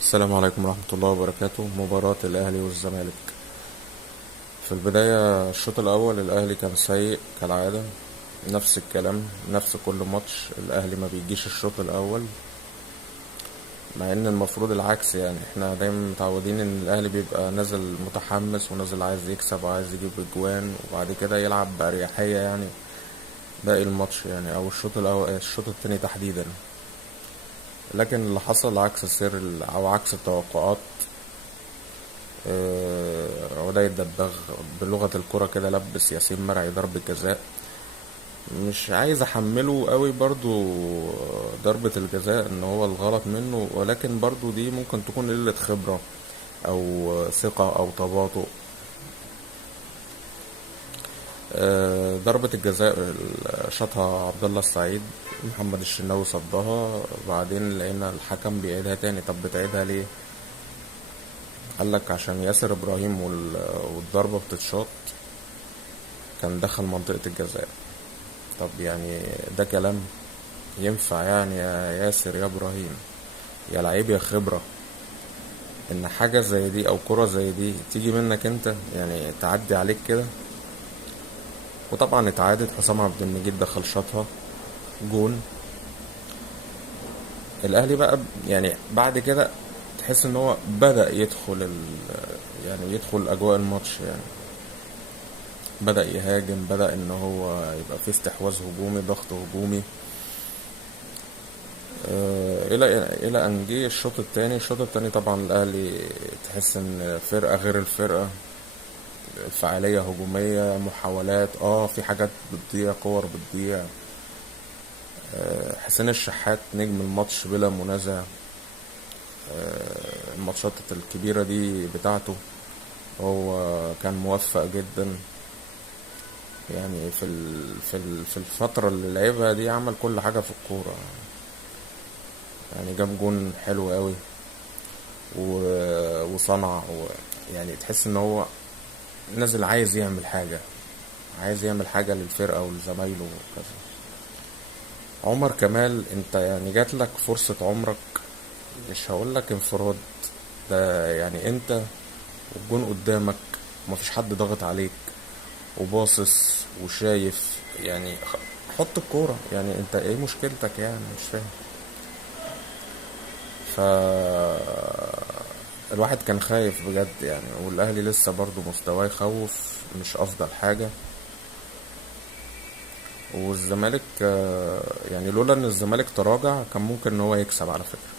السلام عليكم ورحمة الله وبركاته. مباراة الأهلي والزمالك. في البداية الشوط الأول الأهلي كان سيء كالعادة، نفس الكلام، نفس كل ماتش الأهلي ما بيجيش الشوط الأول، مع إن المفروض العكس. يعني احنا دايما متعودين إن الأهلي بيبقى نازل متحمس ونازل عايز يكسب وعايز يجيب أجوان وبعد كده يلعب بأريحية يعني باقي الماتش، يعني أو الشوط الأول الشوط التاني تحديدا. لكن اللي حصل عكس السير أو عكس التوقعات. عدي الدباغ بلغة الكرة كده لبس ياسين مرعي ضربة جزاء. مش عايز احمله قوي برضو ضربة الجزاء ان هو الغلط منه، ولكن برضو دي ممكن تكون قلة خبرة او ثقة او تباطؤ. ضربة الجزاء شاطها عبد الله السعيد، محمد الشناوي صدها، بعدين لقينا الحكم بيعيدها تاني. طب بتعيدها ليه؟ قالك عشان ياسر ابراهيم والضربة بتتشاط كان دخل منطقة الجزاء. طب يعني ده كلام ينفع يعني يا ياسر يا ابراهيم يا لعيب يا خبرة ان حاجة زي دي او كرة زي دي تيجي منك انت، يعني تعدي عليك كده؟ وطبعا اتعادت، حسام عبد المجيد دخل شاطها جون. الاهلي بقى يعني بعد كده تحس ان هو بدأ يدخل يعني يدخل اجواء الماتش، يعني بدأ يهاجم، بدأ ان هو يبقى فيه استحواذ هجومي، ضغط هجومي. الى ان جه الشوط التاني طبعا الاهلي تحس ان فرقه غير الفرقه، فعاليه هجوميه، محاولات، في حاجات بتضيع، كور بتضيع. حسين الشحات نجم الماتش بلا منازع. الماتشات الكبيره دي بتاعته، هو كان موفق جدا. يعني في الفتره اللي لعبها دي عمل كل حاجه في الكوره، يعني جاب جون حلو قوي وصنع يعني تحس ان هو نازل عايز يعمل حاجة، عايز يعمل حاجة للفرقة ولزمايله وكذا. عمر كمال، انت يعني جات لك فرصة عمرك، مش هقول لك انفراد، ده يعني انت والجون قدامك ومفيش حد ضاغط عليك وباصص وشايف، يعني حط الكورة، يعني انت ايه مشكلتك؟ يعني مش فاهم. ف الواحد كان خايف بجد يعني، والاهلي لسه برضو مستواه يخوف، مش افضل حاجة. والزمالك يعني لولا ان الزمالك تراجع كان ممكن ان هو يكسب على فكرة.